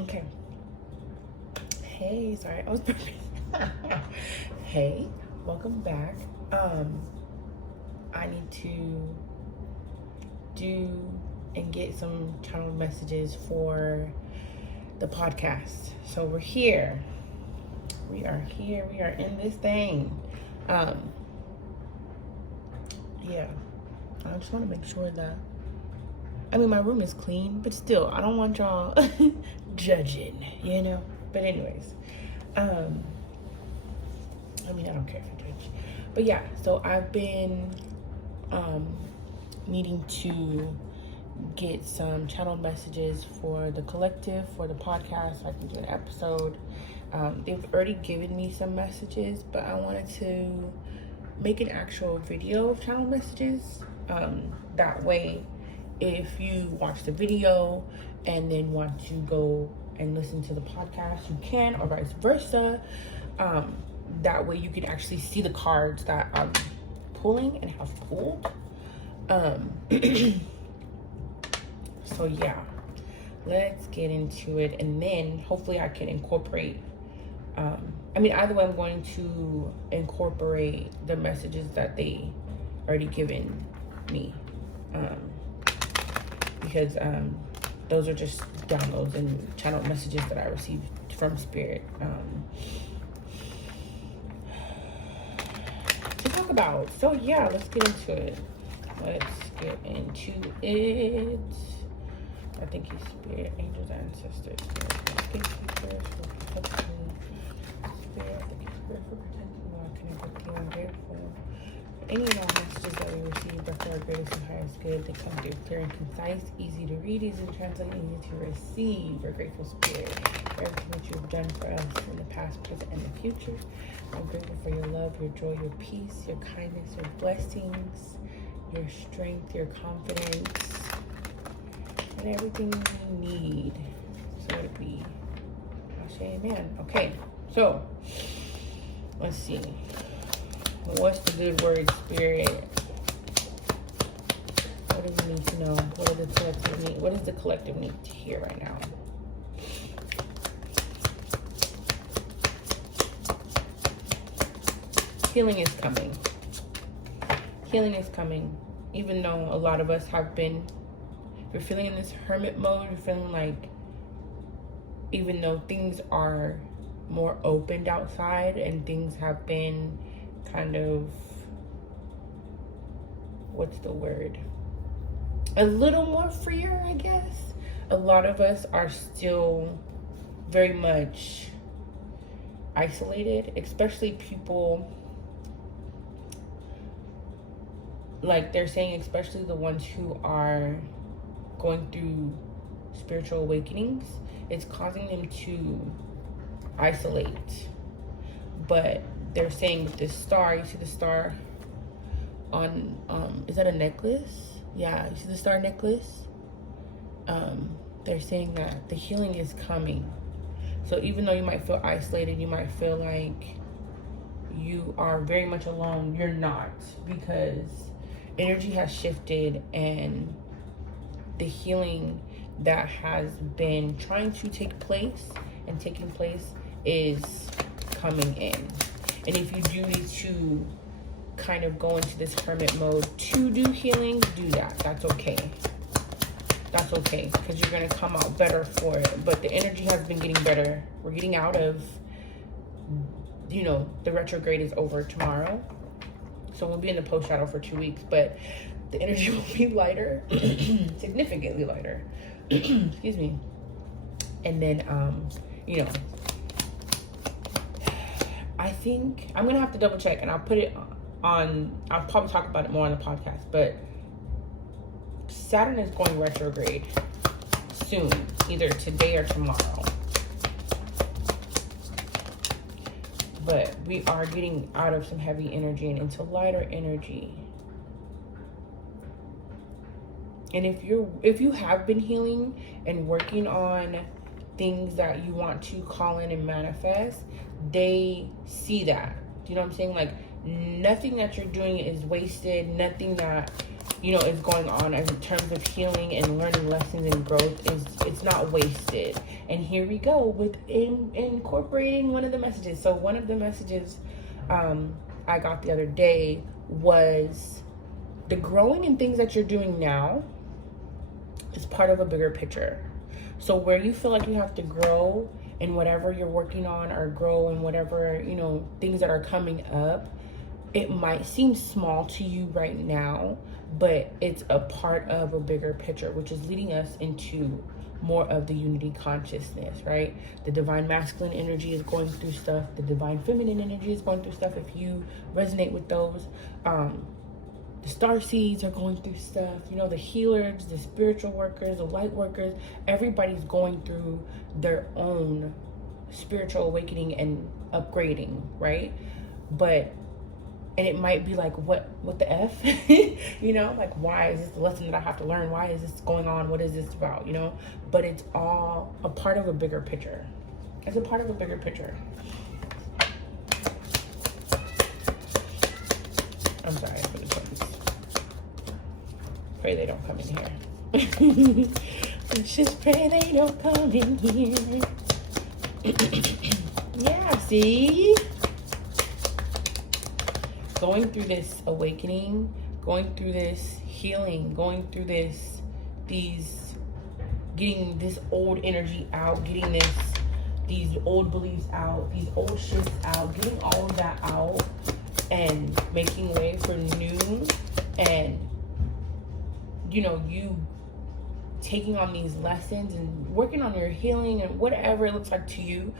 Okay. Hey, sorry, I was burping. Hey, welcome back. I need to do and get some channel messages for the podcast. So we're here. We are here. We are in this thing. Yeah. I just want to make sure that, I mean, my room is clean, but still, I don't want y'all judging, you know? But anyways, I mean, I don't care if I judge. But yeah, so I've been needing to get some channel messages for the collective, for the podcast, so I can do an episode. They've already given me some messages, but I wanted to make an actual video of channel messages. That way, if you watch the video and then want to go and listen to the podcast, you can, or vice versa. That way you can actually see the cards that I'm pulling and have pulled. So yeah, let's get into it, and then hopefully I can incorporate, I mean, either way I'm going to incorporate the messages that they already given me, because those are just downloads and channel messages that I received from Spirit to talk about. So yeah, let's get into it. I think he's Spirit, angels, ancestors, gatekeepers for protecting Spirit. Thank you, Spirit, for protecting me. I connect with you. I'm grateful. Any of our messages that we receive are for our greatest and highest good. They come through clear and concise, easy to read, easy to translate, easy to receive. We're grateful, Spirit, for everything that you've done for us in the past, present, and the future. I'm grateful for your love, your joy, your peace, your kindness, your blessings, your strength, your confidence, and everything we need. So it be. I'll say amen. Okay, so let's see. What's the good word, Spirit? What do we need to know? What does the collective need? What does the collective need to hear right now? Healing is coming. Healing is coming. Even though a lot of us have been, if you're feeling in this hermit mode, you're feeling like, even though things are more opened outside and things have been kind of, what's the word? A little more freer, I guess. A lot of us are still very much isolated, especially people, like they're saying, especially the ones who are going through spiritual awakenings. It's causing them to isolate. But they're saying with this star, you see the star on, is that a necklace? Yeah, you see the star necklace? They're saying that the healing is coming. So even though you might feel isolated, you might feel like you are very much alone, you're not, because energy has shifted and the healing that has been trying to take place and taking place is coming in. And if you do need to kind of go into this hermit mode to do healing, do that. That's okay. That's okay, because you're going to come out better for it. But the energy has been getting better. We're getting out of, you know, the retrograde is over tomorrow. So we'll be in the post shadow for 2 weeks, but the energy will be lighter, significantly lighter. Excuse me. And then, you know, I think I'm gonna have to double check, and I'll put it on. I'll probably talk about it more on the podcast. But Saturn is going retrograde soon, either today or tomorrow. But we are getting out of some heavy energy and into lighter energy. And if you have been healing and working on things that you want to call in and manifest, they see that. Do you know what I'm saying? Like, nothing that you're doing is wasted. Nothing that, you know, is going on in terms of healing and learning lessons and growth it's not wasted. And here we go with incorporating one of the messages. So one of the messages I got the other day was the growing in things that you're doing now is part of a bigger picture. So where you feel like you have to grow in whatever you're working on, or grow in whatever, you know, things that are coming up, it might seem small to you right now, but it's a part of a bigger picture, which is leading us into more of the unity consciousness, right? The divine masculine energy is going through stuff. The divine feminine energy is going through stuff. If you resonate with those, the star seeds are going through stuff. You know, the healers, the spiritual workers, the light workers, everybody's going through their own spiritual awakening and upgrading, right? And it might be like, what the F? You know, like, why is this the lesson that I have to learn? Why is this going on? What is this about? You know, but it's all a part of a bigger picture. It's a part of a bigger picture. I'm sorry for the twins. Pray they don't come in here. Let's just pray they don't come in here. Yeah, see? Going through this awakening, going through this healing, going through getting this old energy out, getting these old beliefs out, these old shifts out, getting all of that out, and making way for new, and, you know, you taking on these lessons and working on your healing and whatever it looks like to you,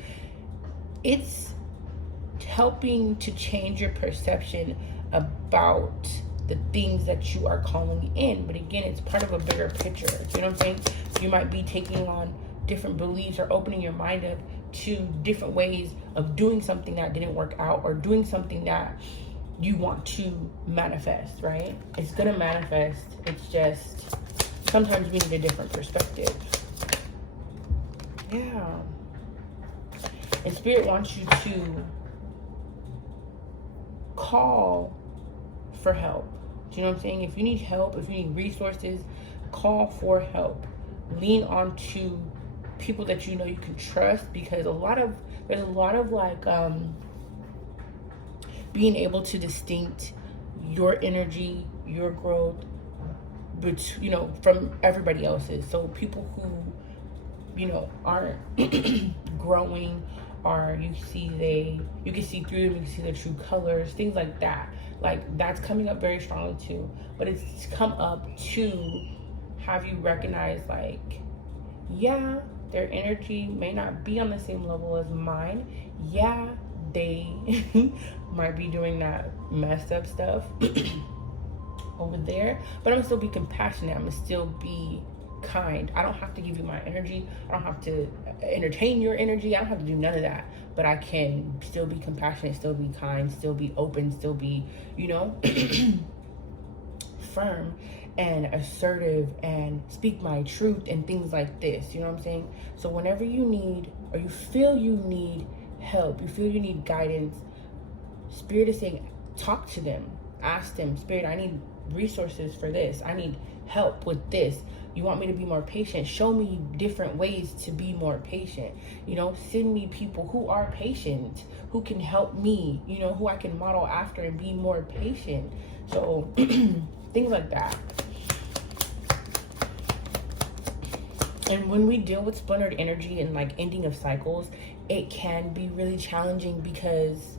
it's helping to change your perception about the things that you are calling in. But again, it's part of a bigger picture. You know what I'm saying? You might be taking on different beliefs or opening your mind up to different ways of doing something that didn't work out, or doing something that you want to manifest, right? It's gonna manifest. It's just sometimes we need a different perspective. Yeah. And Spirit wants you to call for help. Do you know what I'm saying? If you need help, if you need resources, call for help. Lean on to people that you know you can trust, because there's a lot of like being able to distinct your energy, your growth, but you know, from everybody else's. So people who, you know, aren't growing, or you can see through them, you can see their true colors, things like that. Like, that's coming up very strongly too. But it's come up to have you recognize, like, yeah, their energy may not be on the same level as mine. Yeah, they might be doing that messed up stuff over there, but I'm gonna still be compassionate. I'm gonna still be kind. I don't have to give you my energy. I don't have to entertain your energy. I don't have to do none of that. But I can still be compassionate, still be kind, still be open, still be, you know, firm and assertive, and speak my truth and things like this. You know what I'm saying? So whenever you need, or you feel you need help, you feel you need guidance, Spirit is saying, talk to them. Ask them, Spirit, I need resources for this. I need help with this. You want me to be more patient? Show me different ways to be more patient. You know, send me people who are patient, who can help me, you know, who I can model after and be more patient. So things like that. And when we deal with splintered energy and like ending of cycles, it can be really challenging, because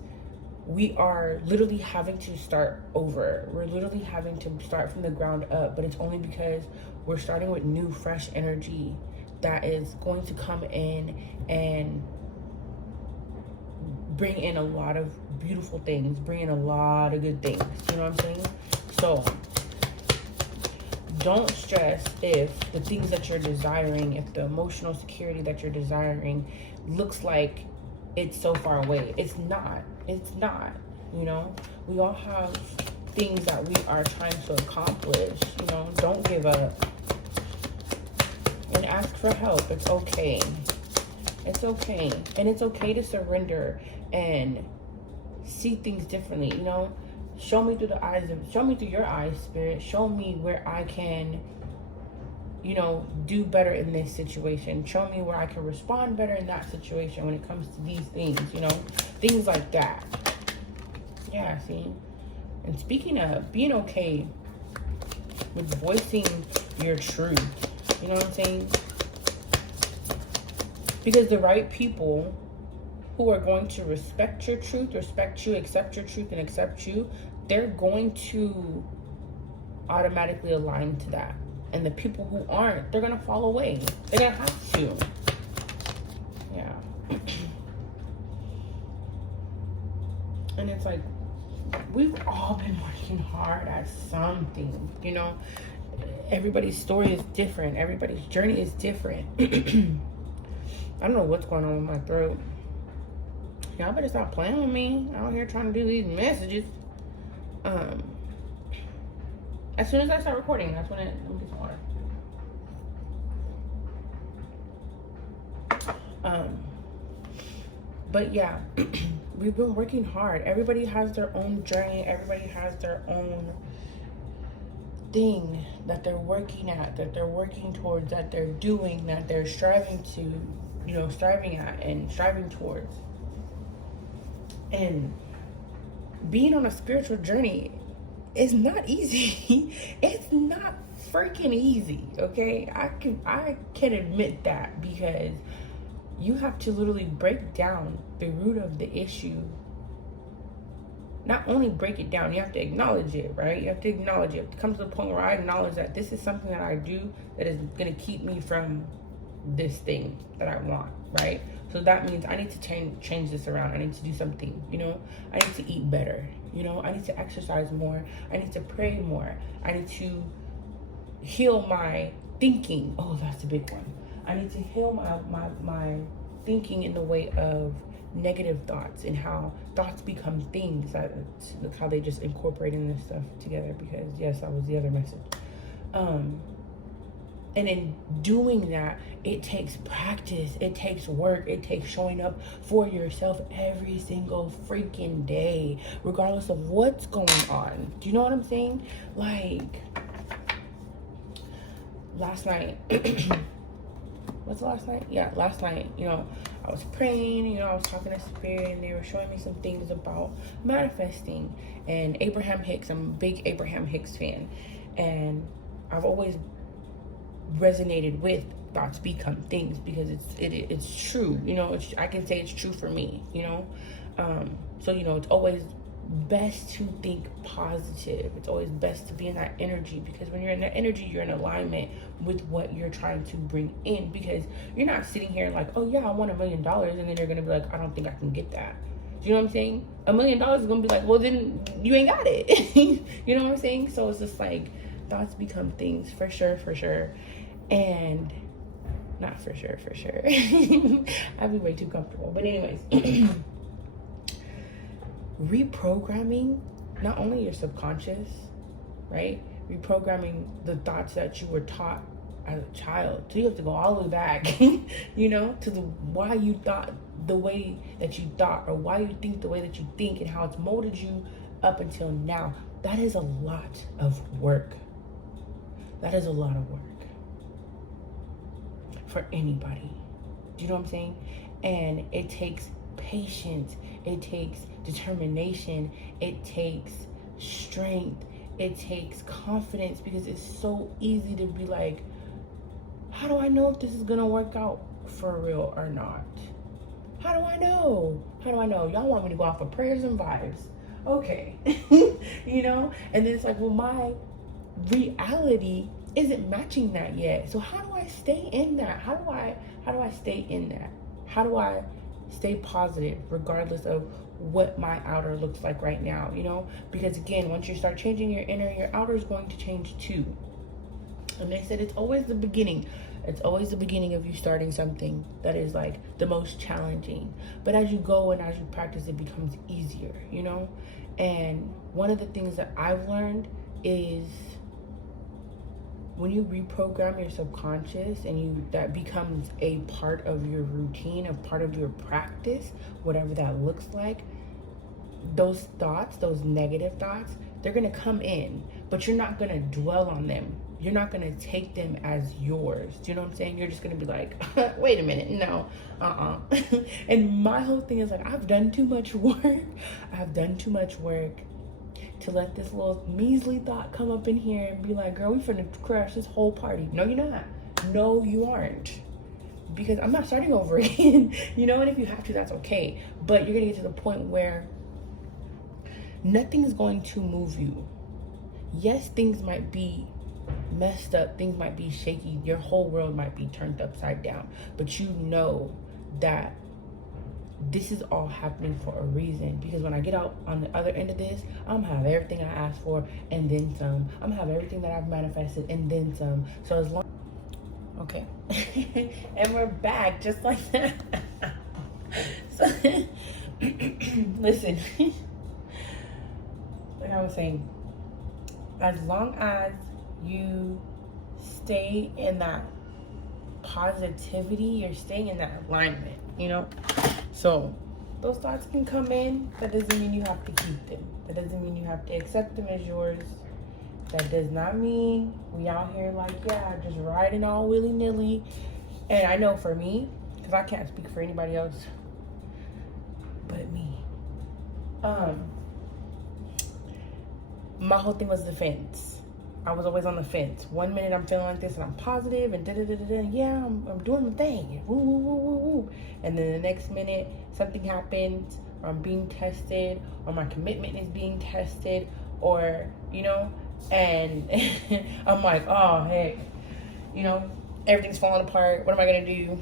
we are literally having to start over. We're literally having to start from the ground up, but it's only because we're starting with new, fresh energy that is going to come in and bring in a lot of beautiful things, bring in a lot of good things. You know what I'm saying? So don't stress if the things that you're desiring, if the emotional security that you're desiring looks like it's so far away. It's not. It's not. You know, we all have things that we are trying to accomplish. You know, don't give up. And ask for help. It's okay. It's okay. And it's okay to surrender and see things differently. You know, show me through your eyes, Spirit. Show me where I can, do better in this situation. Show me where I can respond better in that situation when it comes to these things, things like that. Yeah, see? And speaking of being okay with voicing your truth, you know what I'm saying? Because the right people who are going to respect your truth, respect you, accept your truth, and accept you, they're going to automatically align to that. And the people who aren't, they're going to fall away. They're going to have to. Yeah. And it's like, we've all been working hard at something, Everybody's story is different. Everybody's journey is different. I don't know what's going on with my throat. Y'all better stop playing with me out here trying to do these messages. As soon as I start recording, that's when let me get some water. But yeah, we've been working hard. Everybody has their own journey. Everybody has their own thing that they're working at, that they're working towards, that they're doing, that they're striving at and striving towards. And being on a spiritual journey is not easy. It's not freaking easy, okay? I can admit that, because you have to literally break down the root of the issue. Not only break it down, you have to acknowledge it, right? You have to acknowledge it. It comes to the point where I acknowledge that this is something that I do that is going to keep me from this thing that I want, right? So that means I need to change this around. I need to do something, I need to eat better, I need to exercise more. I need to pray more. I need to heal my thinking. Oh, that's a big one. I need to heal my thinking in the way of negative thoughts and how thoughts become things. That's how they just incorporating this stuff together, because yes, that was the other message. And in doing that, it takes practice, it takes work, it takes showing up for yourself every single freaking day, regardless of what's going on. Do you know what I'm saying? Like, last night, what's last night? Yeah, last night, I was praying, I was talking to Spirit, and they were showing me some things about manifesting and Abraham Hicks. I'm a big Abraham Hicks fan, and I've always resonated with thoughts become things, because it's true, I can say it's true for me, so it's always best to think positive. It's always best to be in that energy, because when you're in that energy, you're in alignment with what you're trying to bring in, because you're not sitting here like, oh yeah, I want $1 million, and then you're gonna be like, I don't think I can get that. Do you know what I'm saying? $1 million is gonna be like, well, then you ain't got it. You know what I'm saying? So it's just like, thoughts become things, for sure. And not for sure. I'd be way too comfortable. But anyways, reprogramming not only your subconscious, right? Reprogramming the thoughts that you were taught as a child. So you have to go all the way back, to the why you thought the way that you thought, or why you think the way that you think, and how it's molded you up until now. That is a lot of work. That is a lot of work for anybody. Do you know what I'm saying? And it takes patience. It takes determination. It takes strength. It takes confidence, because it's so easy to be like, how do I know if this is gonna work out for real or not? How do I know? Y'all want me to go off of prayers and vibes. Okay. And then it's like, well, my reality isn't matching that yet. So how do I stay in that? How do I stay in that? How do I stay positive regardless of what my outer looks like right now, Because again, once you start changing your inner, your outer is going to change too. And they said it's always the beginning. It's always the beginning of you starting something that is like the most challenging. But as you go and as you practice, it becomes easier, And one of the things that I've learned is when you reprogram your subconscious and that becomes a part of your routine, a part of your practice, whatever that looks like, those thoughts, those negative thoughts, they're going to come in, but you're not going to dwell on them. You're not going to take them as yours. Do you know what I'm saying? You're just going to be like, wait a minute, no, And my whole thing is like, I've done too much work. I've done too much work to let this little measly thought come up in here and be like, girl, we finna crash this whole party. No, you're not. No, you aren't. Because I'm not starting over again. You know, and if you have to, that's okay. But you're going to get to the point where nothing's going to move you. Yes, things might be messed up, things might be shaky, your whole world might be turned upside down, but you know that this is all happening for a reason. Because when I get out on the other end of this, I'm gonna have everything I asked for and then some. I'm gonna have everything that I've manifested and then some. So as long, okay, and we're back just like that. So, listen, like I was saying, as long as you stay in that positivity, you're staying in that alignment, you know? So those thoughts can come in. That doesn't mean you have to keep them. That doesn't mean you have to accept them as yours. That does not mean we out here like, yeah, just riding all willy-nilly. And I know for me, because I can't speak for anybody else but me, my whole thing was defense. I was always on the fence. 1 minute I'm feeling like this and I'm positive and yeah, I'm doing the thing. Woo, woo, woo, woo, woo. And then the next minute something happens, or I'm being tested, or my commitment is being tested, or, you know, and I'm like, oh, heck, you know, everything's falling apart. What am I going to do?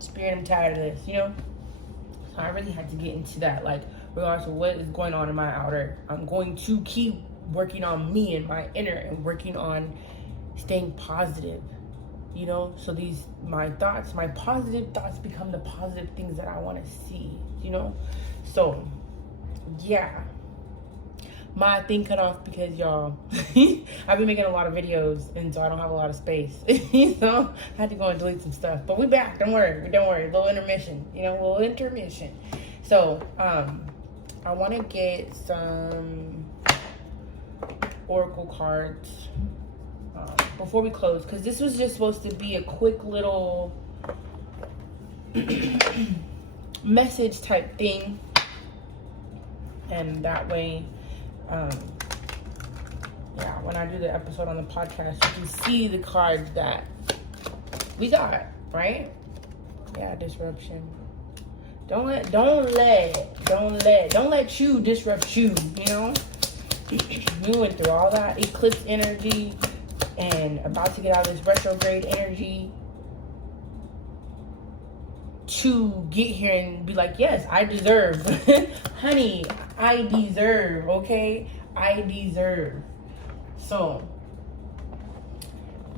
Spirit, I'm tired of this, you know? So I really had to get into that, like, regardless of what is going on in my outer, I'm going to keep working on me and my inner and working on staying positive, you know? So my thoughts, my positive thoughts become the positive things that I want to see, you know? So, yeah. My thing cut off because, y'all, I've been making a lot of videos, and so I don't have a lot of space. So I had to go and delete some stuff. But we back, don't worry. A little intermission, you know, a little intermission. So, I want to get some oracle cards before we close, because this was just supposed to be a quick little message type thing, and that way yeah, when I do the episode on the podcast, you can see the cards that we got, right? Yeah, disruption. Don't let you disrupt you, you know? We went through all that eclipse energy and about to get out of this retrograde energy to get here and be like, yes, I deserve. Honey, I deserve, okay? I deserve. So,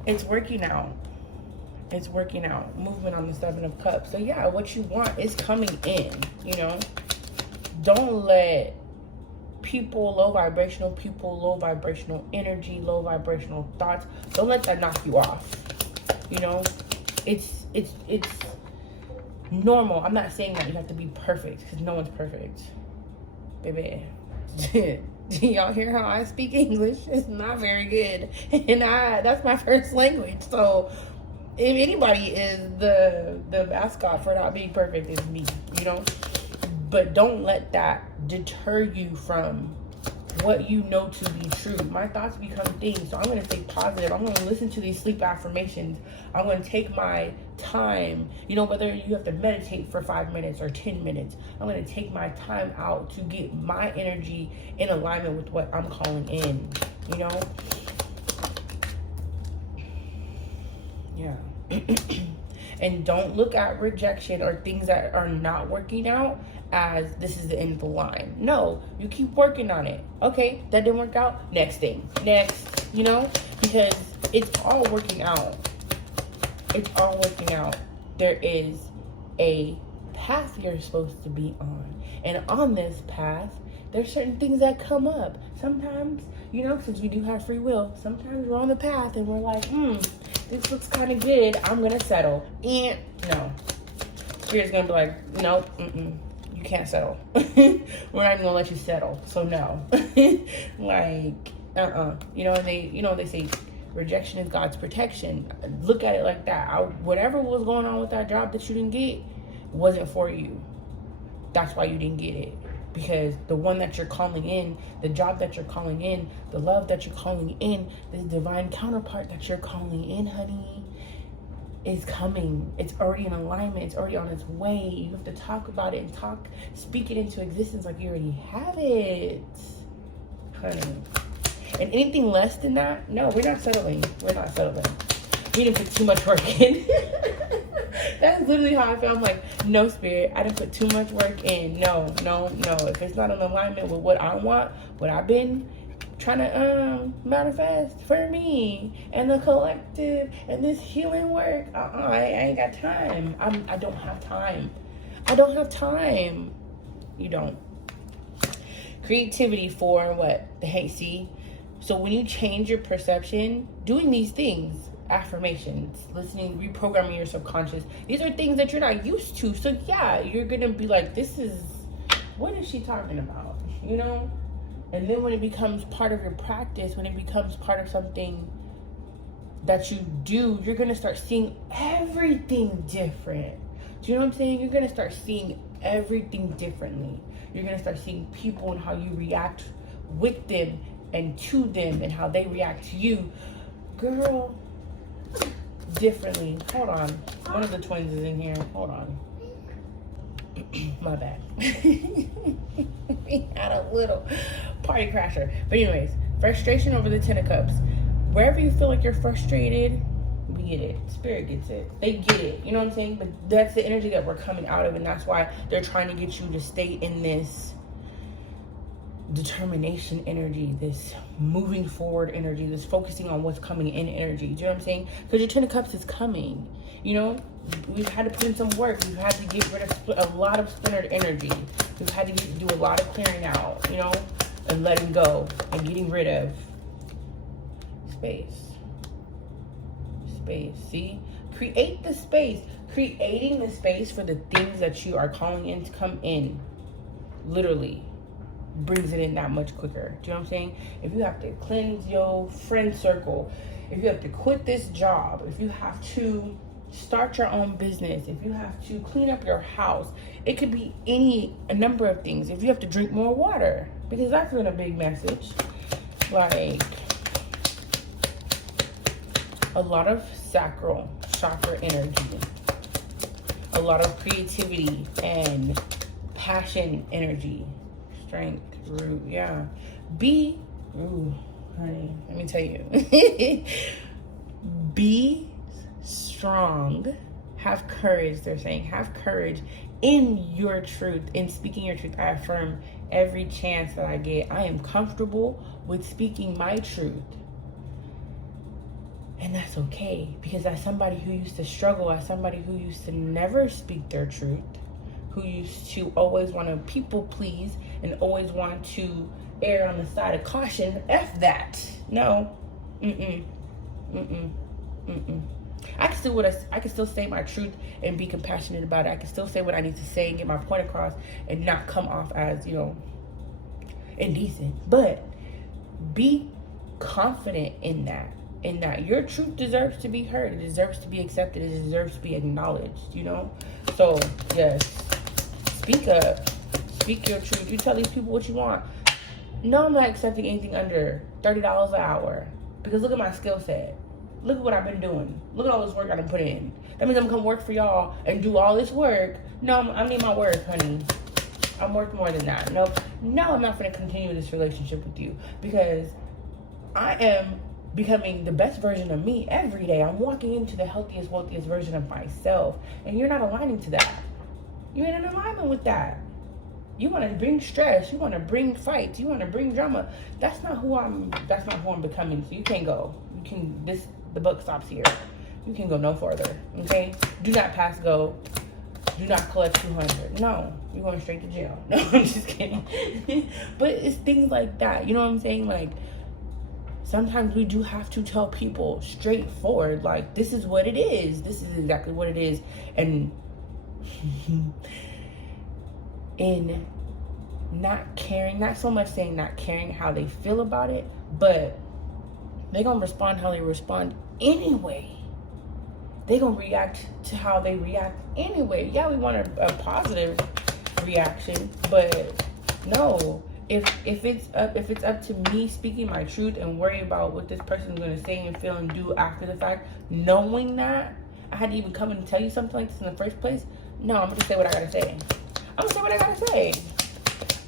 it's working out. It's working out. Movement on the Seven of Cups. So, yeah, what you want is coming in, you know? Don't let people, low vibrational energy, low vibrational thoughts, don't let that knock you off. You know, it's normal. I'm not saying that you have to be perfect, because no one's perfect, baby. Do y'all hear how I speak English? It's not very good, and that's my first language. So if anybody is the mascot for not being perfect, it's me, you know. But don't let that deter you from what you know to be true. My thoughts become things, so I'm going to stay positive. I'm going to listen to these sleep affirmations. I'm going to take my time, you know, whether you have to meditate for 5 minutes or 10 minutes. I'm going to take my time out to get my energy in alignment with what I'm calling in, you know? Yeah. And don't look at rejection or things that are not working out as this is the end of the line. No, you keep working on it. Okay, that didn't work out. Next thing. Next, you know, because it's all working out. It's all working out. There is a path you're supposed to be on. And on this path, there's certain things that come up. Sometimes, you know, since we do have free will, sometimes we're on the path and we're like, this looks kind of good. I'm going to settle. And no. Spirit's going to be like, nope, you can't settle. We're not even gonna let you settle. So no. Like, you know, they say rejection is God's protection. Look at it like that. Whatever was going on with that job that you didn't get wasn't for you. That's why you didn't get it. Because the one that you're calling in, the job that you're calling in, the love that you're calling in, this divine counterpart that you're calling in, honey, is coming. It's already in alignment. It's already on its way. You have to talk about it and speak it into existence like you already have it, honey. And anything less than that, no, we're not settling. We're not settling. We didn't put too much work in. That's literally how I feel. I'm like, no, Spirit, I didn't put too much work in. No. If it's not in alignment with what I want, what I've been trying to manifest for me and the collective and this healing work, I ain't got time. I don't have time. I don't have time. You don't. Creativity for what? The hate, see? So when you change your perception, doing these things, affirmations, listening, reprogramming your subconscious, these are things that you're not used to. So yeah, you're gonna be like, what is she talking about? You know? And then when it becomes part of your practice, when it becomes part of something that you do, you're gonna start seeing everything different. Do you know what I'm saying? You're gonna start seeing everything differently. You're gonna start seeing people and how you react with them and to them and how they react to you, girl, differently. Hold on, one of the twins is in here. Hold on. My bad. We had a little party crasher. But anyways, frustration over the 10 of Cups. Wherever you feel like you're frustrated, we get it. Spirit gets it. They get it. You know what I'm saying? But that's the energy that we're coming out of, and that's why they're trying to get you to stay in this determination energy, this moving forward energy, this focusing on what's coming in energy. Do you know what I'm saying? Because your 10 of Cups is coming. You know, we've had to put in some work. We've had to get rid of a lot of splintered energy. We've had to do a lot of clearing out, you know, and letting go and getting rid of space. See? Create the space. Creating the space for the things that you are calling in to come in. Literally brings it in that much quicker. Do you know what I'm saying? If you have to cleanse your friend circle, if you have to quit this job, if you have to start your own business, if you have to clean up your house, it could be a number of things. If you have to drink more water, because that's been a big message. Like a lot of sacral chakra energy, a lot of creativity and passion energy. Strength, root, yeah. Honey, let me tell you. Be strong. Have courage, they're saying. Have courage in your truth, in speaking your truth. I affirm every chance that I get. I am comfortable with speaking my truth. And that's okay, because as somebody who used to struggle, as somebody who used to never speak their truth, who used to always want to people please and always want to err on the side of caution, F that. No. I can still say my truth and be compassionate about it. I can still say what I need to say and get my point across and not come off as, you know, indecent. But be confident in that. In that your truth deserves to be heard. It deserves to be accepted. It deserves to be acknowledged, you know? So, yes. Speak up. Speak your truth. You tell these people what you want. No, I'm not accepting anything under $30 an hour. Because look at my skill set. Look at what I've been doing. Look at all this work I've been putting in. That means I'm gonna come work for y'all and do all this work. No, I need my worth, honey. I'm worth more than that. Nope. No, I'm not gonna continue this relationship with you. Because I am becoming the best version of me every day. I'm walking into the healthiest, wealthiest version of myself. And you're not aligning to that. You're in alignment with that. You want to bring stress. You want to bring fights. You want to bring drama. That's not who I'm becoming. So you can't go. The book stops here. You can go no further. Okay? Do not pass go. Do not collect 200. No. You're going straight to jail. No, I'm just kidding. But it's things like that. You know what I'm saying? Like, sometimes we do have to tell people straightforward, like, this is what it is. This is exactly what it is. And in not caring, not so much saying not caring how they feel about it, but they're going to respond how they respond anyway. They're going to react to how they react anyway. Yeah, we want a positive reaction, but no. If it's up to me speaking my truth and worry about what this person's going to say and feel and do after the fact, knowing that I had to even come and tell you something like this in the first place, no, I'm going to say what I got to say. I'm going to say what I got to say.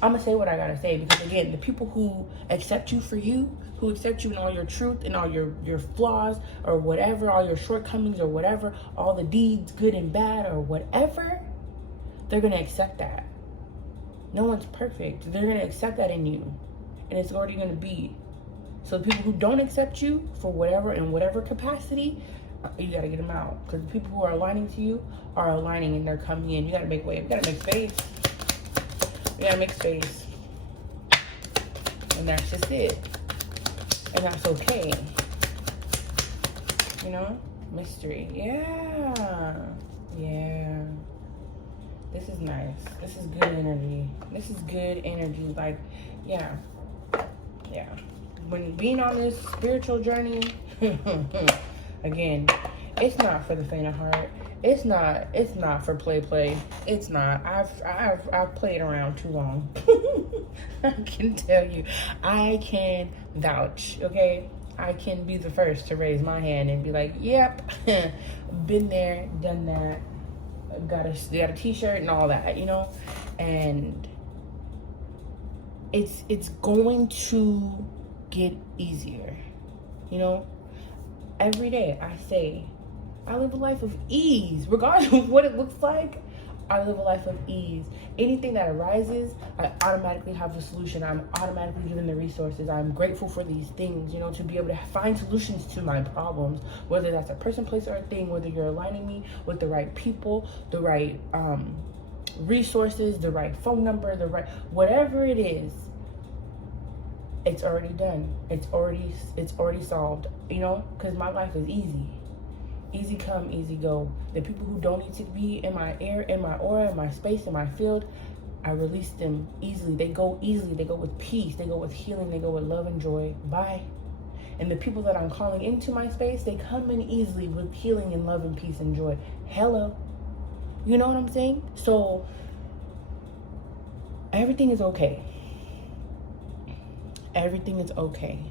I'm going to say what I got to say, because again, the people who accept you for you, who accept you in all your truth and all your flaws or whatever, all your shortcomings or whatever, all the deeds, good and bad or whatever, they're going to accept that. No one's perfect. They're going to accept that in you. And it's already going to be. So the people who don't accept you for whatever, in whatever capacity, you got to get them out. Because the people who are aligning to you are aligning and they're coming in. You got to make way. You got to make space. You got to make space. And that's just it. And that's okay. You know? Mystery. Yeah. Yeah. This is nice. This is good energy. This is good energy. Like, yeah. Yeah. When being on this spiritual journey, again, it's not for the faint of heart. It's not for play. It's not. I've played around too long. I can tell you. I can vouch, okay? I can be the first to raise my hand and be like, yep, been there, done that. Got a t-shirt and all that, you know, and it's going to get easier, you know. Every day I say I live a life of ease, regardless of what it looks like. I live a life of ease. Anything that arises, I automatically have a solution. I'm automatically given the resources. I'm grateful for these things, you know, to be able to find solutions to my problems, whether that's a person, place, or a thing, whether you're aligning me with the right people, the right resources, the right phone number, the right, whatever it is, it's already done. It's already solved, you know, because my life is easy. Easy come, easy go. The people who don't need to be in my air, in my aura, in my space, in my field, I release them easily. They go easily. They go with peace. They go with healing. They go with love and joy. Bye. And the people that I'm calling into my space, they come in easily with healing and love and peace and joy. Hello. You know what I'm saying? So everything is okay. Everything is okay.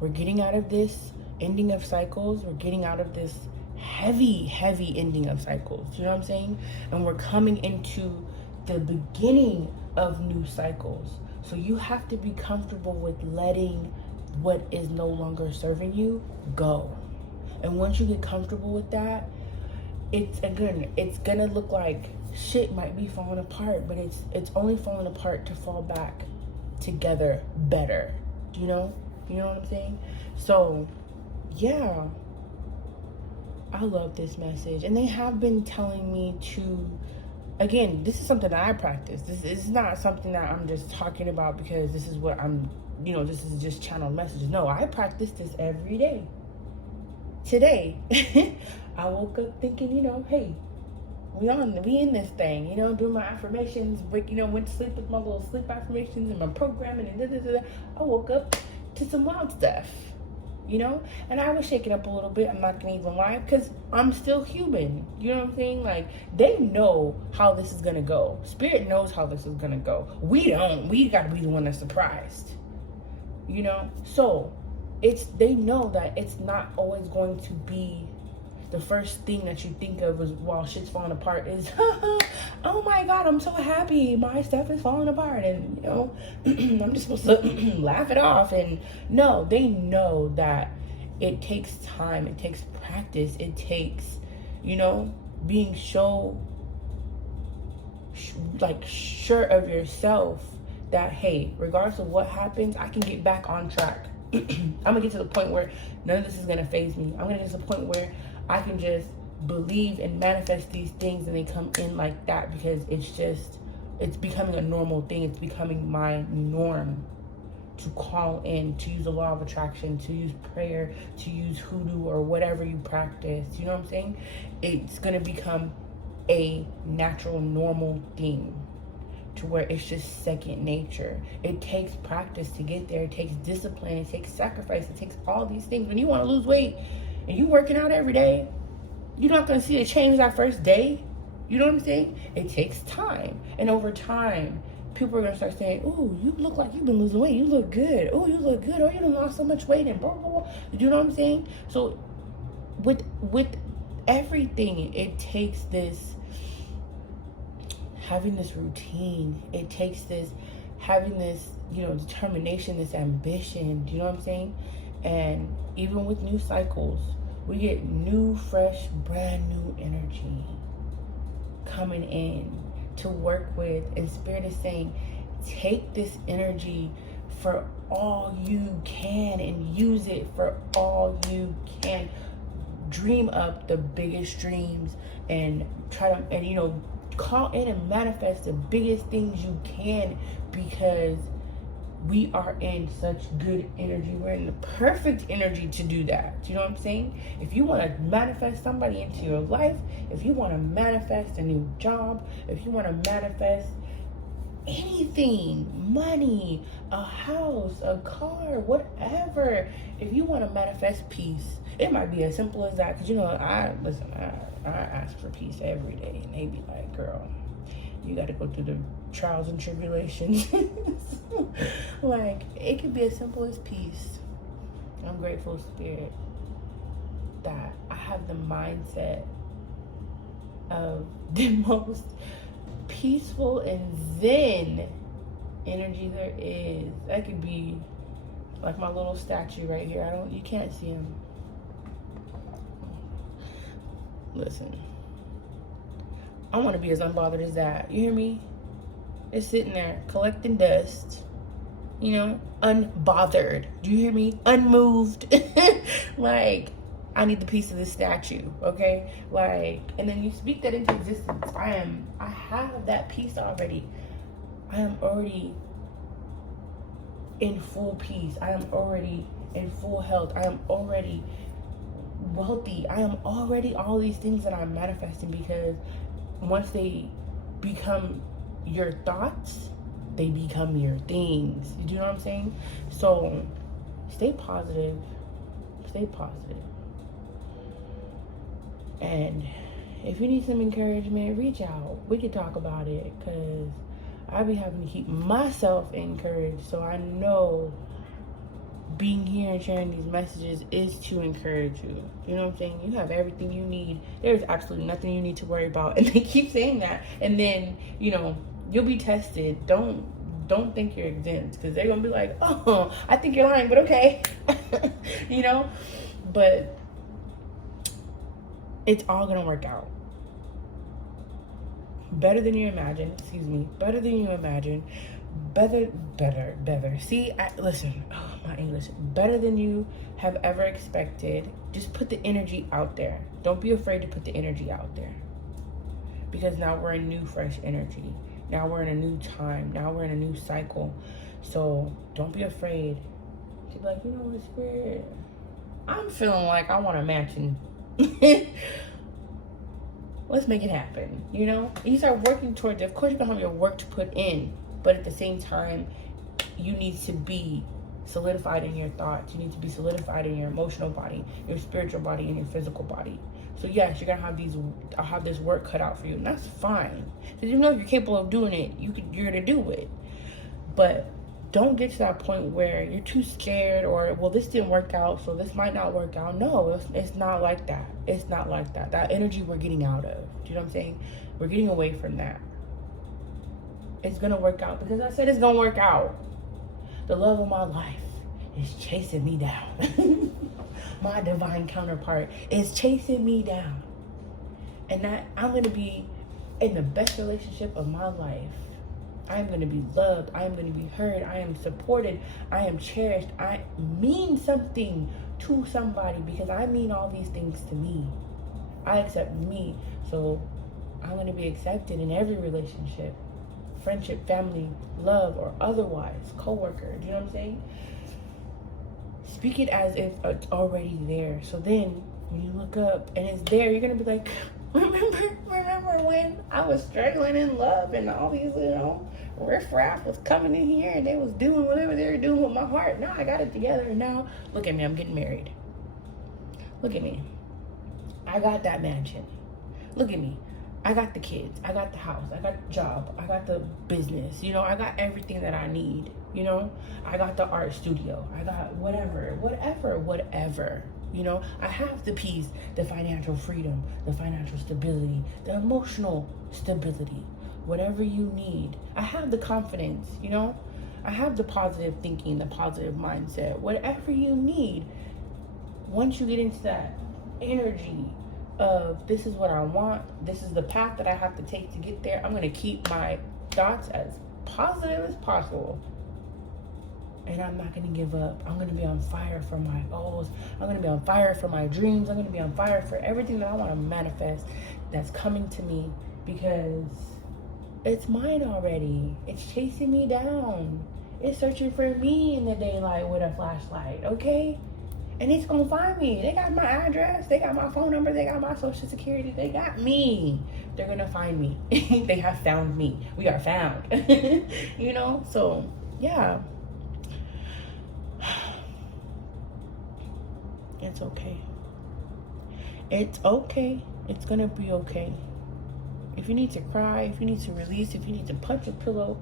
We're getting out of this ending of cycles. We're getting out of this heavy ending of cycles. You know what I'm saying? And we're coming into the beginning of new cycles. So you have to be comfortable with letting what is no longer serving you go. And once you get comfortable with that, it's gonna look like shit might be falling apart, but it's only falling apart to fall back together better. You know what I'm saying? So yeah, I love this message. And they have been telling me to, again, this is something that I practice. This is not something that I'm just talking about because this is what I'm, you know, this is just channeled messages. No, I practice this every day. Today, I woke up thinking, you know, hey, we in this thing, you know, doing my affirmations, went to sleep with my little sleep affirmations and my programming and I woke up to some wild stuff. You know, and I was shaking up a little bit. I'm not gonna even lie, because I'm still human. You know what I'm saying? Like, they know how this is gonna go. Spirit knows how this is gonna go. We don't. We gotta be the one that's surprised. You know, so they know that it's not always going to be the first thing that you think of is while shit's falling apart is, oh my God, I'm so happy my stuff is falling apart, and you know, I'm just supposed to laugh it off. And no, they know that it takes time, it takes practice, it takes, you know, being so sure of yourself that, hey, regardless of what happens, I can get back on track. I'm gonna get to the point where none of this is gonna faze me. I'm gonna get to the point where I can just believe and manifest these things and they come in like that, because it's becoming a normal thing. It's becoming my norm to call in, to use the law of attraction, to use prayer, to use hoodoo or whatever you practice. You know what I'm saying? It's going to become a natural, normal thing. to where it's just second nature. It takes practice to get there. It takes discipline. It takes sacrifice. It takes all these things. When you want to lose weight and you working out every day, you're not going to see a change that first day. You know what I'm saying? It takes time. And over time, people are going to start saying, "Ooh, you look like you've been losing weight. You look good. Oh, you look good. Oh, you done lost so much weight," and blah, blah, blah. You know what I'm saying? So with everything, it takes this, having this routine. It takes this, having this, determination, this ambition. Do you know what I'm saying? And even with new cycles, we get new, fresh, brand new energy coming in to work with. And Spirit is saying, take this energy for all you can and use it for all you can. Dream up the biggest dreams and try to, and call in and manifest the biggest things you can, because we are in such good energy. We're in the perfect energy to do that. Do you know what I'm saying? If you want to manifest somebody into your life, if you want to manifest a new job, if you want to manifest anything, money, a house, a car, whatever, if you want to manifest peace, it might be as simple as that. Because I ask for peace every day, and they be like, "Girl, you got to go through the trials and tribulations." Like, it could be as simple as peace. I'm grateful, Spirit, that I have the mindset of the most peaceful and zen energy there is. That could be like my little statue right here. You can't see him. Listen, I want to be as unbothered as that. You hear me? It's sitting there collecting dust, unbothered. Do you hear me? Unmoved. Like, I need the piece of this statue, okay? Like, and then you speak that into existence. I have that piece already. I am already in full peace. I am already in full health. I am already wealthy. I am already all these things that I'm manifesting, because once they become your thoughts, they become your things. You know what I'm saying? So stay positive. Stay positive. And if you need some encouragement, reach out. We can talk about it, because I be having to keep myself encouraged. So I know being here and sharing these messages is to encourage you. You know what I'm saying? You have everything you need. There's absolutely nothing you need to worry about. And they keep saying that. And then, you'll be tested. Don't think you're exempt, because they're going to be like, "Oh, I think you're lying, but okay." But it's all going to work out. Better than you imagine. Better than you imagine. Better. See, listen, my English. Better than you have ever expected. Just put the energy out there. Don't be afraid to put the energy out there. Because now we're in new, fresh energy. Now we're in a new time. Now we're in a new cycle. So don't be afraid to be like, "You know what, Spirit? I'm feeling like I want a mansion." Let's make it happen, And you start working towards it. Of course, you're going to have your work to put in. But at the same time, you need to be solidified in your thoughts. You need to be solidified in your emotional body, your spiritual body, and your physical body. So yes, you're gonna have this work cut out for you, and that's fine. Because if you're capable of doing it, you're gonna do it. But don't get to that point where you're too scared, or, well, this didn't work out, so this might not work out. No, it's not like that. It's not like that. That energy we're getting out of. Do you know what I'm saying? We're getting away from that. It's gonna work out, because I said it's gonna work out. The love of my life is chasing me down. My divine counterpart is chasing me down. And that I'm gonna be in the best relationship of my life. I am gonna be loved. I am gonna be heard. I am supported. I am cherished. I mean something to somebody, because I mean all these things to me. I accept me. So I'm gonna be accepted in every relationship. Friendship, family, love, or otherwise, co-worker. Do you know what I'm saying? Speak it as if it's already there. So then when you look up and it's there, you're gonna be like, Remember when I was struggling in love and all these, riffraff was coming in here and they was doing whatever they were doing with my heart. Now I got it together, and now look at me, I'm getting married. Look at me. I got that mansion. Look at me. I got the kids. I got the house. I got the job. I got the business. I got everything that I need. I got the art studio. I got whatever. I have the peace, the financial freedom, the financial stability, the emotional stability, whatever you need. I have the confidence, I have the positive thinking, the positive mindset, whatever you need. Once you get into that energy of this is what I want, this is the path that I have to take to get there, I'm going to keep my thoughts as positive as possible. And I'm not going to give up. I'm going to be on fire for my goals. I'm going to be on fire for my dreams. I'm going to be on fire for everything that I want to manifest that's coming to me, because it's mine already. It's chasing me down. It's searching for me in the daylight with a flashlight, okay? And it's going to find me. They got my address. They got my phone number. They got my social security. They got me. They're going to find me. They have found me. We are found. So, yeah. It's okay. It's okay. It's going to be okay. If you need to cry, if you need to release, if you need to punch a pillow,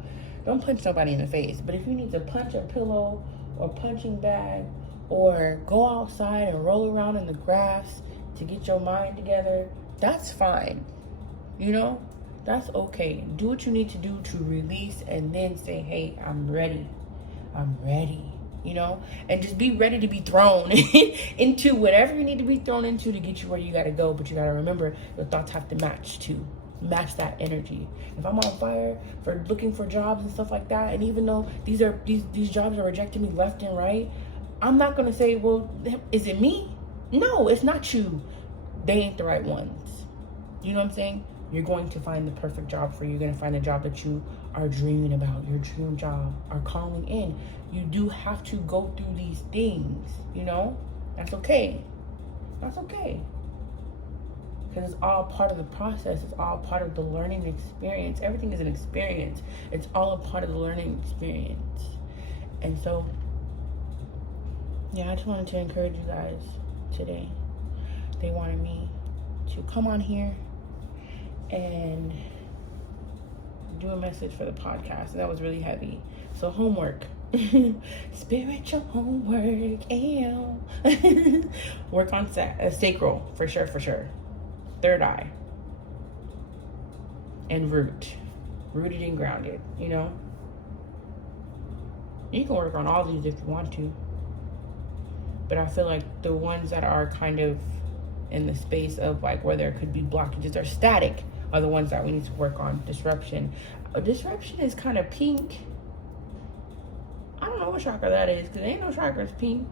don't punch nobody in the face. But if you need to punch a pillow or punching bag, or go outside and roll around in the grass to get your mind together, that's fine. That's okay. Do what you need to do to release, and then say, hey, I'm ready. And just be ready to be thrown into whatever you need to be thrown into to get you where you got to go. But you got to remember, your thoughts have to match that energy. If I'm on fire for looking for jobs and stuff like that, and even though these jobs are rejecting me left and right, I'm not going to say, well, is it me? No, it's not you. They ain't the right ones. You know what I'm saying? You're going to find the perfect job for you. You're going to find the job that you are dreaming about. Your dream job are calling in. You do have to go through these things, That's okay. That's okay. Because it's all part of the process. It's all part of the learning experience. Everything is an experience. It's all a part of the learning experience. And so, yeah, I just wanted to encourage you guys today. They wanted me to come on here and do a message for the podcast. And that was really heavy. So homework. Spiritual homework. Work on sacral, for sure. Third eye. And rooted and grounded. You can work on all these if you want to. But I feel like the ones that are kind of in the space of like where there could be blockages or static are the ones that we need to work on. Disruption. Disruption is kind of pink. I don't know what chakra that is, because there ain't no chakras pink.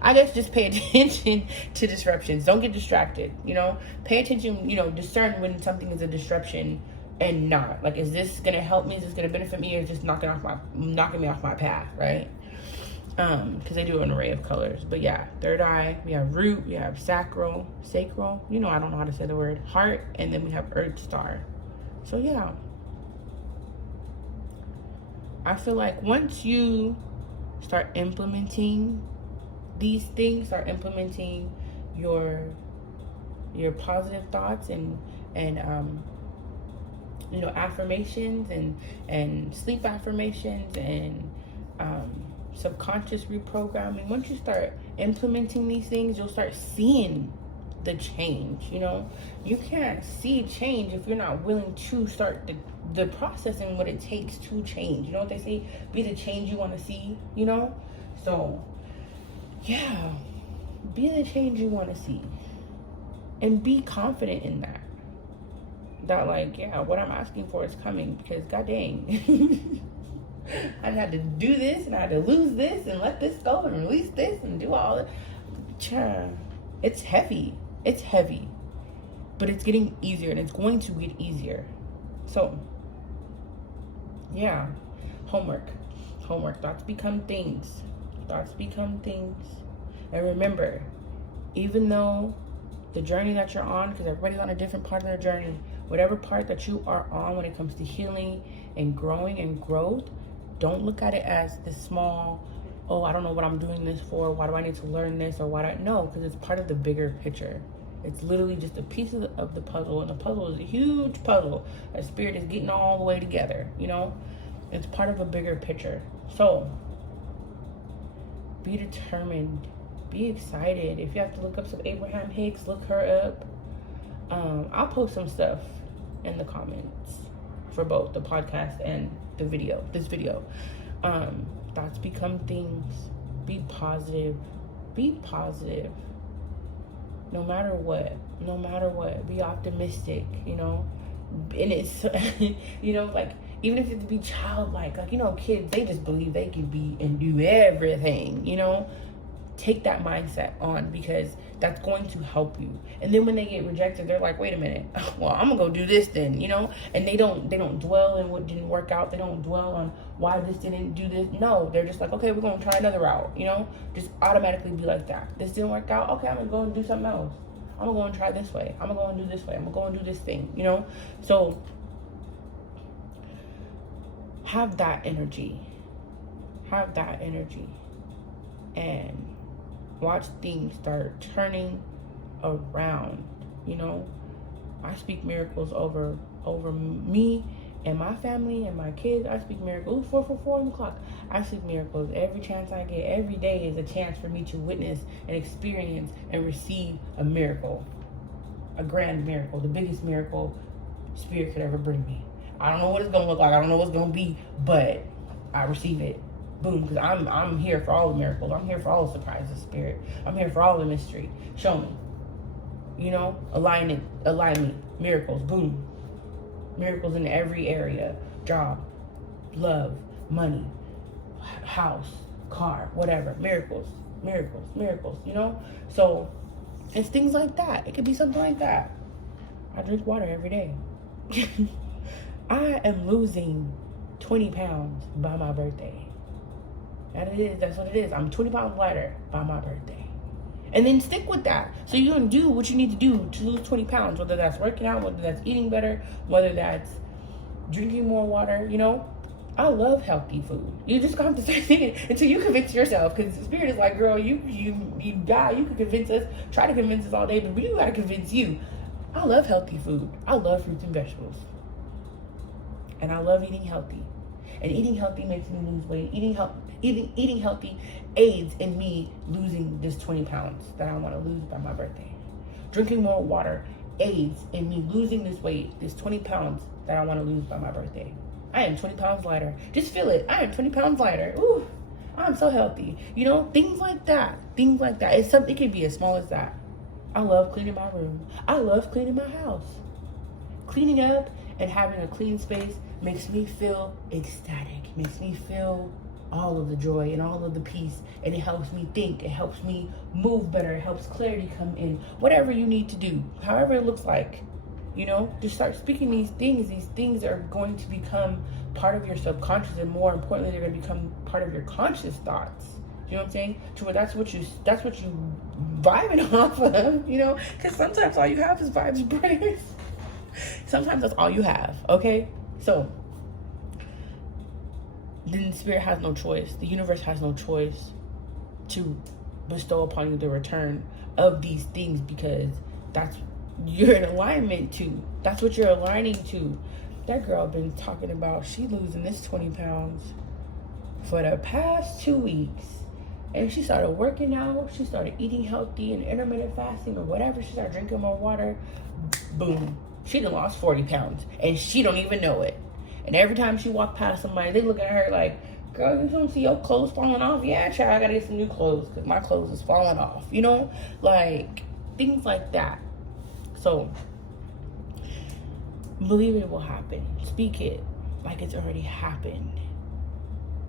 I guess just pay attention to disruptions. Don't get distracted, Pay attention, discern when something is a disruption and not. Like, is this going to help me? Is this going to benefit me? Or is this knocking me off my path, right? Because they do an array of colors. But yeah, third eye, we have root, we have sacral, I don't know how to say the word, heart, and then we have earth star. So yeah. I feel like once you start implementing these things, start implementing your positive thoughts and affirmations and sleep affirmations and subconscious reprogramming. Once you start implementing these things, you'll start seeing the change. You can't see change if you're not willing to start the process and what it takes to change. You know what they say? Be the change you want to see. So yeah, be the change you want to see, and be confident in that what I'm asking for is coming, because god dang, I had to do this and I had to lose this and let this go and release this and do all that. It's heavy, but it's getting easier, and it's going to get easier. So yeah, homework. Thoughts become things. And remember, even though the journey that you're on, because everybody's on a different part of their journey. Whatever part that you are on when it comes to healing and growing and growth, don't look at it as this small, oh, I don't know what I'm doing this for. Why do I need to learn this? Or why do I know? Because it's part of the bigger picture. It's literally just a piece of the puzzle. And the puzzle is a huge puzzle that Spirit is getting all the way together, you know? It's part of a bigger picture. So, be determined. Be excited. If you have to look up some Abraham Hicks, look her up. I'll post some stuff in the comments for both the podcast and the video, this video. Thoughts become things. Be positive. Be positive. No matter what. No matter what. Be optimistic, you know. And it's, you know, like, even if you have to be childlike, like, you know, kids, they just believe they can be and do everything, you know. Take that mindset on, because that's going to help you. And then when they get rejected, they're like, wait a minute, well, I'm gonna go do this then, you know. And they don't dwell on what didn't work out. They don't dwell on why this didn't do this. No, they're just like, okay, we're gonna try another route, you know. Just automatically be like that. This didn't work out, okay, I'm gonna go and do something else. I'm gonna go and try this way. I'm gonna go and do this way. I'm gonna go and do this thing, you know. So have that energy. Have that energy. And watch things start turning around, you know. I speak miracles over me and my family and my kids. I speak miracles. 4 on the clock. I speak miracles every chance I get. Every day is a chance for me to witness and experience and receive a miracle. A grand miracle. The biggest miracle Spirit could ever bring me. I don't know what it's going to look like. I don't know what's going to be, but I receive it. Boom, because I'm here for all the miracles. I'm here for all the surprises, Spirit. I'm here for all the mystery. Show me. You know, alignment, miracles, boom. Miracles in every area. Job, love, money, house, car, whatever. Miracles, you know? So, it's things like that. It could be something like that. I drink water every day. I am losing 20 pounds by my birthday. That's what it is. I'm 20 pounds lighter by my birthday. And then stick with that. So you can do what you need to do to lose 20 pounds, whether that's working out, whether that's eating better, whether that's drinking more water, you know. I love healthy food. You just have to start thinking until you convince yourself, because the Spirit is like, girl, you die. You can convince us, try to convince us all day, but we gotta convince you. I love healthy food. I love fruits and vegetables. And I love eating healthy. And eating healthy makes me lose weight. Eating healthy aids in me losing this 20 pounds that I want to lose by my birthday. Drinking more water aids in me losing this weight, this 20 pounds that I want to lose by my birthday. I am 20 pounds lighter. Just feel it. I am 20 pounds lighter. Ooh, I'm so healthy. You know, things like that. It could be as small as that. I love cleaning my room. I love cleaning my house. Cleaning up and having a clean space makes me feel ecstatic. Makes me feel all of the joy and all of the peace. And it helps me think. It helps me move better. It helps clarity come in. Whatever you need to do, however it looks like, you know, just start speaking these things. These things are going to become part of your subconscious, and more importantly, they're going to become part of your conscious thoughts. You know what I'm saying? To where that's what you vibing off of, you know? Because sometimes all you have is vibes, prayers. Sometimes that's all you have, okay? So, then the Spirit has no choice. The universe has no choice to bestow upon you the return of these things, because that's you're in alignment to. That's what you're aligning to. That girl been talking about she losing this 20 pounds for the past 2 weeks. And she started working out. She started eating healthy and intermittent fasting or whatever. She started drinking more water. Boom. She done lost 40 pounds. And she don't even know it. And every time she walk past somebody, they look at her like, girl, you don't see your clothes falling off? Yeah, child, I gotta get some new clothes because my clothes is falling off. You know? Like, things like that. So, believe it will happen. Speak it like it's already happened.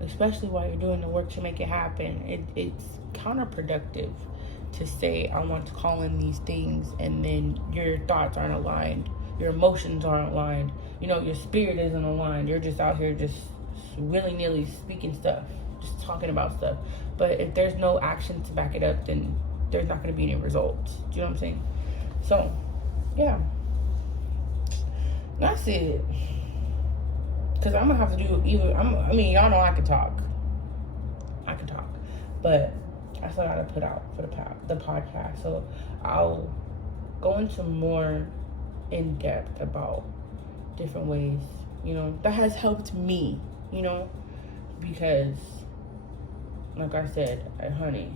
Especially while you're doing the work to make it happen. It's counterproductive to say, I want to call in these things, and then your thoughts aren't aligned. Your emotions aren't aligned. You know, your spirit isn't aligned. You're just out here just willy-nilly speaking stuff. Just talking about stuff. But if there's no action to back it up, then there's not going to be any results. Do you know what I'm saying? So, yeah. That's it. Because I'm going to have to do y'all know I can talk. But I still got to put out for the podcast. So, I'll go into more in depth about different ways, that has helped me, because, like I said, honey,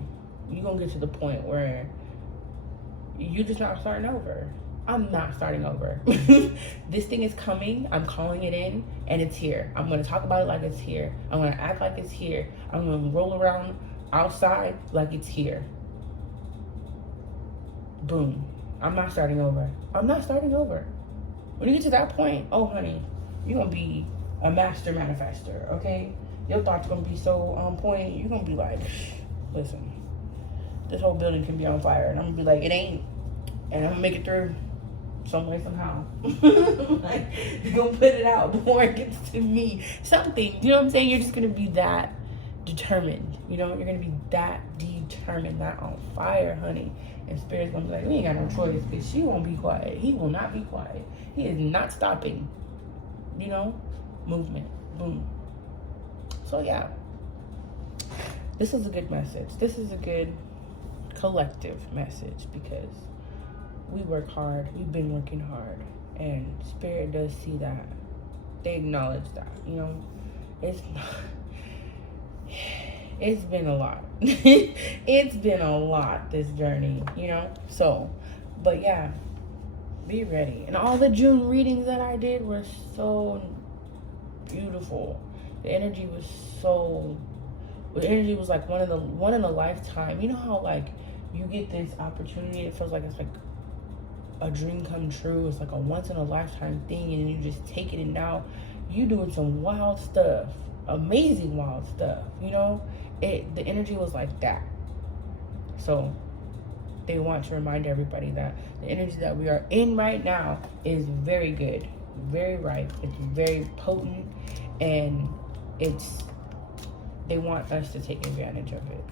you're going to get to the point where you're just not starting over. I'm not starting over. This thing is coming. I'm calling it in, and it's here. I'm going to talk about it like it's here. I'm going to act like it's here. I'm going to roll around outside like it's here. Boom. I'm not starting over. When you get to that point, oh, honey, you're going to be a master manifester, okay? Your thoughts going to be so on point. You're going to be like, listen, this whole building can be on fire. And I'm going to be like, it ain't. And I'm going to make it through some way, somehow. Like, you're going to put it out before it gets to me. Something. You know what I'm saying? You're just going to be that determined. You're going to be that determined, that on fire, honey. And Spirit's going to be like, we ain't got no choice, because she won't be quiet. He will not be quiet. He is not stopping. Movement. Boom. So, yeah. This is a good message. This is a good collective message, because we work hard. We've been working hard. And Spirit does see that. They acknowledge that, It's been a lot. It's been a lot, this journey, So, but yeah, be ready. And all the June readings that I did were so beautiful. The energy was like one in a lifetime. You know how, like, you get this opportunity, it feels like it's like a dream come true. It's like a once in a lifetime thing, and you just take it, and now you doing some wild stuff, amazing wild stuff. The energy was like that. So they want to remind everybody that the energy that we are in right now is very good, very right. It's very potent, and they want us to take advantage of it.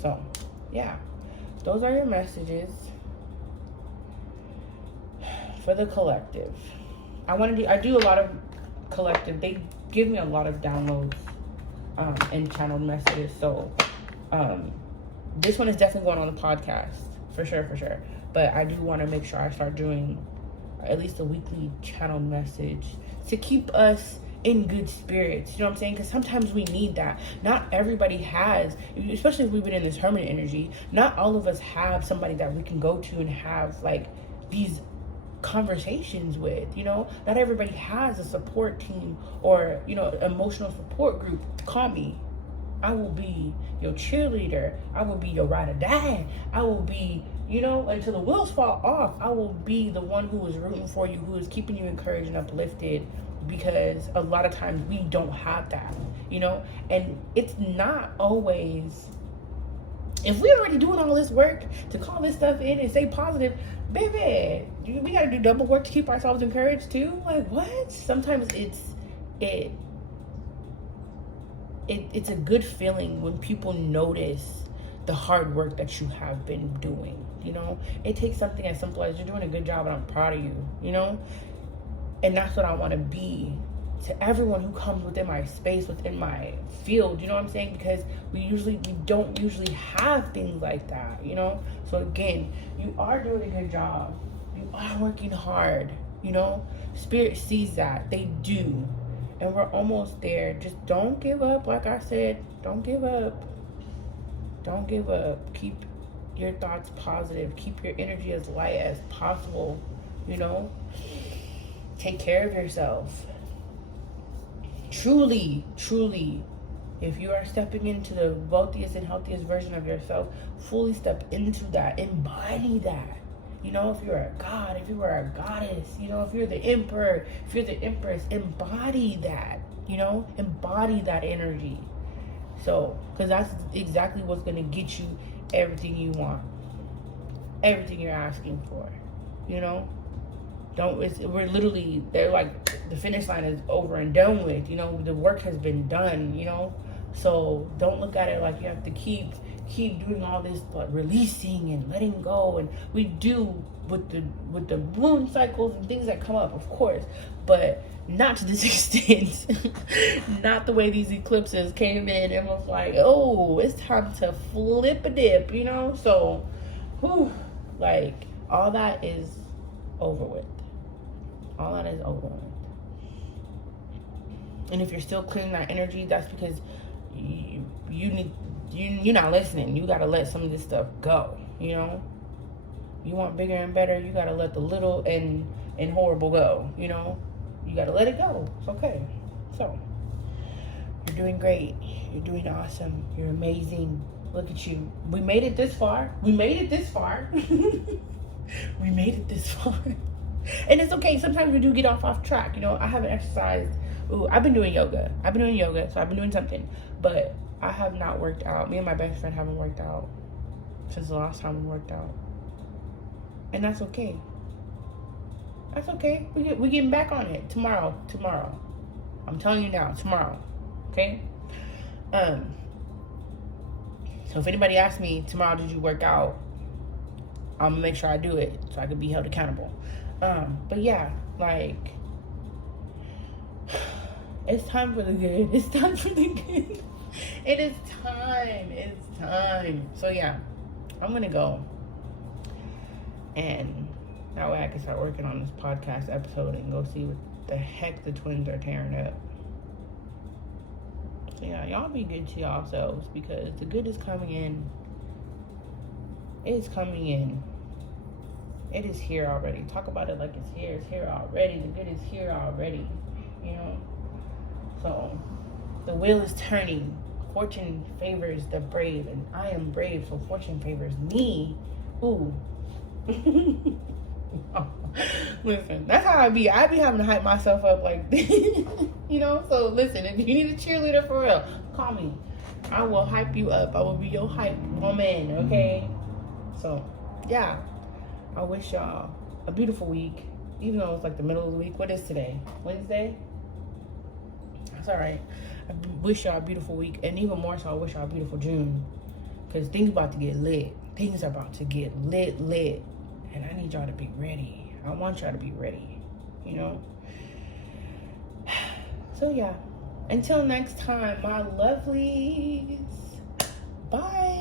So yeah, those are your messages for the collective. I do a lot of collective. They give me a lot of downloads and channeled messages. So this one is definitely going on the podcast for sure. But I do want to make sure I start doing at least a weekly channeled message to keep us in good spirits. You know what I'm saying? Because sometimes we need that. Not everybody has, especially if we've been in this hermit energy, not all of us have somebody that we can go to and have like these conversations with. Not everybody has a support team or emotional support group. Call me. I will be your cheerleader. I will be your ride or die. I will be until the wheels fall off. I will be the one who is rooting for you, who is keeping you encouraged and uplifted, because a lot of times we don't have that. And it's not always, if we're already doing all this work to call this stuff in and stay positive, baby, we gotta do double work to keep ourselves encouraged too. Like, what? Sometimes it's a good feeling when people notice the hard work that you have been doing. It takes something as simple as, you're doing a good job and I'm proud of you. And that's what I want to be to everyone who comes within my space, within my field. You know what I'm saying? Because we don't usually have things like that. So again, you are doing a good job. You are working hard. Spirit sees that. They do. And we're almost there. Just don't give up. Like I said, don't give up. Don't give up. Keep your thoughts positive. Keep your energy as light as possible. Take care of yourself. Truly, if you are stepping into the wealthiest and healthiest version of yourself, fully step into that. Embody that. If you're a god, if you are a goddess, if you're the emperor, if you're the empress, embody that. Embody that energy. So, because that's exactly what's going to get you everything you want. Everything you're asking for. We're literally, they're like, the finish line is over and done with. The work has been done, So don't look at it like you have to keep keep doing all this like releasing and letting go, and we do with the moon cycles and things that come up, of course, but not to this extent. Not the way these eclipses came in and was like, oh, it's time to flip a dip, you know? So, like, all that is over with. All that is over with. And if you're still clearing that energy, that's because you're not listening. You gotta let some of this stuff go, you know? You want bigger and better, you gotta let the little and horrible go, you know? You gotta let it go. It's okay. So, you're doing great. You're doing awesome. You're amazing. Look at you. We made it this far. We made it this far. We made it this far. And it's okay. Sometimes we do get off track. You know, I haven't exercised. I've been doing yoga. So I've been doing something. But I have not worked out. Me and my best friend haven't worked out since the last time we worked out. And that's okay. That's okay. We're getting back on it tomorrow. I'm telling you now, tomorrow. Okay? So if anybody asks me tomorrow, did you work out? I'm gonna make sure I do it so I can be held accountable. But yeah, like, it's time for the good. It's time for the good. It is time. It's time. So yeah, I'm gonna go. And that way I can start working on this podcast episode and go see what the heck the twins are tearing up. So yeah, y'all be good to yourselves because the good is coming in. It is coming in. It is here already. Talk about it like it's here. It's here already. The good is here already. You know? So, the wheel is turning. Fortune favors the brave. And I am brave, so fortune favors me. Ooh. Listen, that's how I be having to hype myself up like this. You know? So, listen, if you need a cheerleader for real, call me. I will hype you up. I will be your hype woman, okay? So, yeah. I wish y'all a beautiful week. Even though it's like the middle of the week. What is today? Wednesday? That's alright. I wish y'all a beautiful week. And even more so, I wish y'all a beautiful June. Because things about to get lit. Things are about to get lit. And I need y'all to be ready. I want y'all to be ready. You know? So yeah. Until next time, my lovelies. Bye.